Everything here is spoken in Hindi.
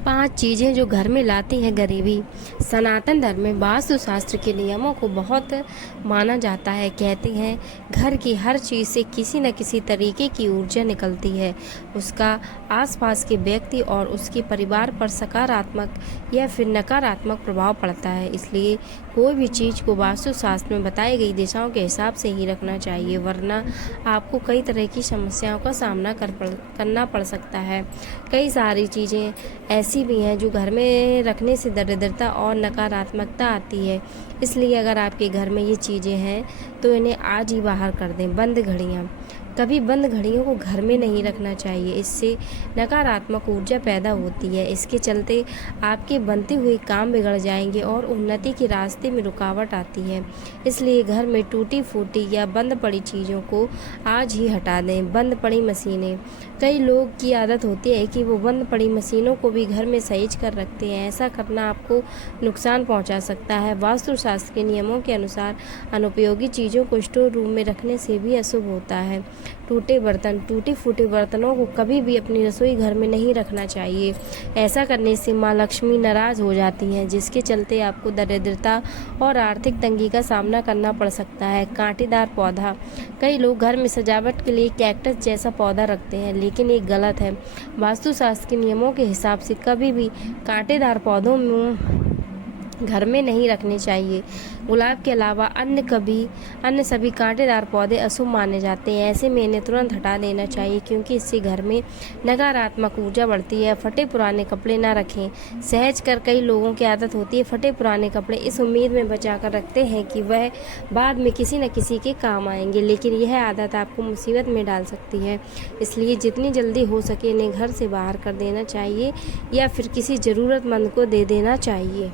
5 चीज़ें जो घर में लाती हैं गरीबी। सनातन धर्म में वास्तुशास्त्र के नियमों को बहुत माना जाता है। कहते हैं घर की हर चीज़ से किसी न किसी तरीके की ऊर्जा निकलती है। उसका आसपास के व्यक्ति और उसके परिवार पर सकारात्मक या फिर नकारात्मक प्रभाव पड़ता है। इसलिए कोई भी चीज़ को वास्तुशास्त्र में बताई गई दिशाओं के हिसाब से ही रखना चाहिए, वरना आपको कई तरह की समस्याओं का सामना करना पड़ सकता है। कई सारी चीज़ें ऐसी भी हैं जो घर में रखने से दरिद्रता और नकारात्मकता आती है। इसलिए अगर आपके घर में ये चीज़ें हैं तो इन्हें आज ही बाहर कर दें। बंद घड़ियाँ, कभी बंद घड़ियों को घर में नहीं रखना चाहिए, इससे नकारात्मक ऊर्जा पैदा होती है। इसके चलते आपके बनते हुए काम बिगड़ जाएंगे और उन्नति के रास्ते में रुकावट आती है। इसलिए घर में टूटी फूटी या बंद पड़ी चीज़ों को आज ही हटा दें। बंद पड़ी मशीनें, कई लोग की आदत होती है कि वो बंद पड़ी मशीनों को भी घर में सहेज कर रखते हैं। ऐसा करना आपको नुकसान पहुंचा सकता है। वास्तुशास्त्र के नियमों के अनुसार अनुपयोगी चीज़ों को स्टोर रूम में रखने से भी अशुभ होता है। टूटे बर्तन, टूटे फूटे बर्तनों को कभी भी अपनी रसोई घर में नहीं रखना चाहिए। ऐसा करने से माँ लक्ष्मी नाराज हो जाती हैं, जिसके चलते आपको दरिद्रता और आर्थिक तंगी का सामना करना पड़ सकता है। कांटेदार पौधा, कई लोग घर में सजावट के लिए कैक्टस जैसा पौधा रखते हैं, लेकिन ये गलत है। वास्तुशास्त्र के नियमों के हिसाब से कभी भी कांटेदार पौधों में घर में नहीं रखने चाहिए। गुलाब के अलावा अन्य सभी कांटेदार पौधे अशुभ माने जाते हैं। ऐसे में इन्हें तुरंत हटा देना चाहिए, क्योंकि इससे घर में नकारात्मक ऊर्जा बढ़ती है। फटे पुराने कपड़े ना रखें। सहज कर कई लोगों की आदत होती है फटे पुराने कपड़े इस उम्मीद में बचा कर रखते हैं कि वह बाद में किसी न किसी के काम आएंगे, लेकिन यह आदत आपको मुसीबत में डाल सकती है। इसलिए जितनी जल्दी हो सके इन्हें घर से बाहर कर देना चाहिए या फिर किसी ज़रूरतमंद को दे देना चाहिए।